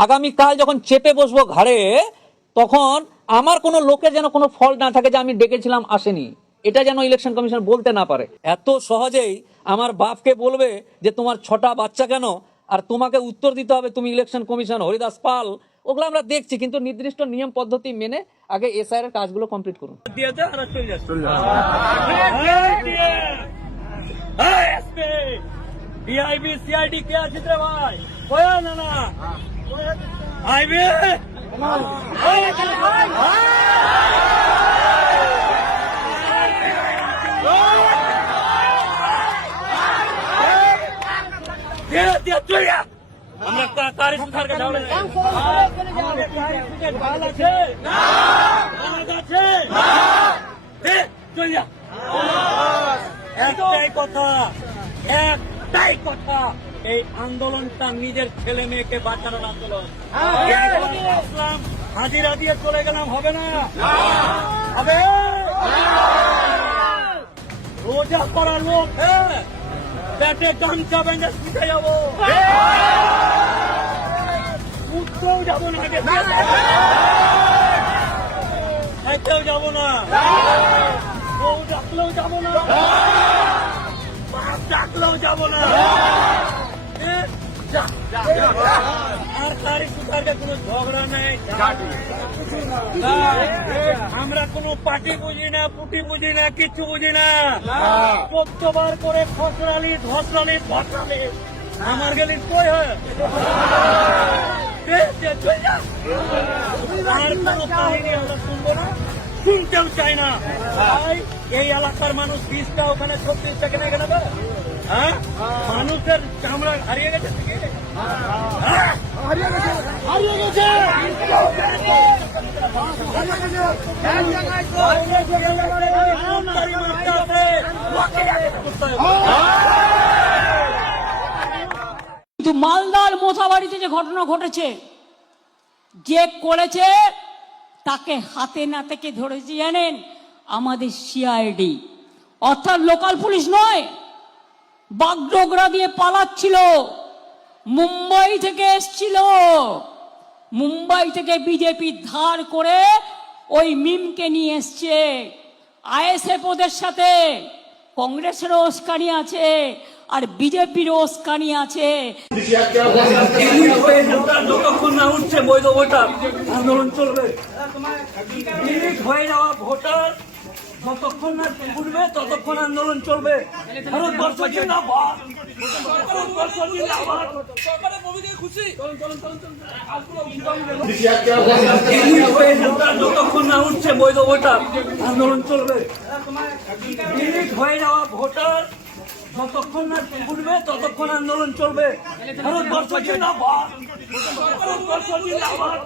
আগামীকাল যখন চেপে বসবো ঘাড়ে, তখন আমার কোনো লোকের যেন কোনো ফল্ট না থাকে যে আমি ডেকেছিলাম আসেনি, এটা যেন ইলেকশন কমিশন বলতে না পারে। এত সহজেই আমার বাপকে বলবে যে তোমার 6টা বাচ্চা কেন, আর তোমাকে উত্তর দিতে হবে তুমি ইলেকশন কমিশন হরিদাস পাল, ওগুলো আমরা দেখছি। কিন্তু নির্দিষ্ট নিয়ম পদ্ধতি মেনে আগে এসআইআর এর কাজগুলো কমপ্লিট করুন। সিআইডি কে আছে রে ভাই? না না আইবে আমরা কারি সুধার কাছে একটাই কথা, একটাই কথা, এই আন্দোলনটা নিজের ছেলে মেয়েকে বাঁচানোর আন্দোলন। আসলাম হাজিরা দিয়ে চলে গেলাম, হবে না? হবে? রোজা করার লোক পেটে গামছা বেঁধে শিখে যাবো, উঠতেও যাবো না, খাইতেও যাবো না, বউ ডাকলেও যাবো না, ডাকলেও যাবো না। আর তারই সুতারকে কোনো ঝগড়া নেই, আমরা কোনো পার্টি বুঝি না, পুটি বুঝি না, কিচ্ছু বুঝি না। 14 বার করে খসড়ালি ধসরালি ধসরালি আমার গেলি কই হয় আর কোনো কাহিনী আমরা শুনবো না, শুনতেও চাই না। এই এলাকার মানুষ 20টা ওখানে 36টা কেনে কেন? হ্যাঁ, মানুষের চামড়া হারিয়ে গেছে, হারিয়ে গেছে। কিন্তু মালদার মোথাবাড়িতে যে ঘটনা ঘটেছে, যে করেছে তাকে হাতে নাতে কে ধরেছে জানেন? আমাদের সিআইডি, অর্থাৎ লোকাল পুলিশ নয়। বাগডোগরা দিয়ে পালাচ্ছিল, মুম্বাই থেকে এসছিল, মুম্বাই থেকে বিজেপি ধার করে ওই মিমকে নিয়ে এসছে। আইএসএফ ওদের সাথে, কংগ্রেসেরও উস্কানি আছে আর বিজেপির উস্কানি আছে। যতক্ষণ না উঠছে বৈধ ভোটার, আন্দোলন চলবে। হয়ে যাওয়া ভোটার যতক্ষণ না উঠবে ততক্ষণ আন্দোলন চলবে। ভারতবর্ষ জিন্দাবাদ, ভারতবর্ষ জিন্দাবাদ। যতক্ষণ না উঠছে বৈধ ভোটার, আন্দোলন চলবে। হয়ে যাওয়া ভোটার যতক্ষণ না উঠবে ততক্ষণ আন্দোলন চলবে। ভারতবর্ষ জিন্দাবাদ, ভারতবর্ষ জিন্দাবাদ।